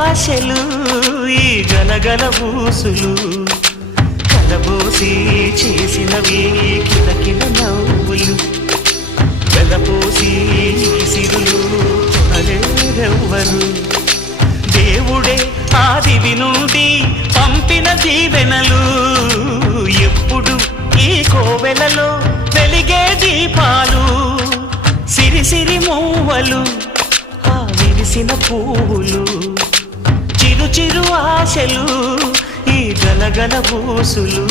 ఆశలు ఈ గలగల ఊసులు కలబోసి చేసినవి కిలకిల నవ్వులు వెలపోసి సిరులు అరెవరు దేవుడే ఆదివి నుండి పంపిన దీవెనలు ఎప్పుడు ఈ కోవెలలో వెలిగే దీపాలు సిరి సిరి మూవలు ఆ విరిసిన పువ్వులు చిరు చిరు ఆశలు ఈ గలగల ఊసులు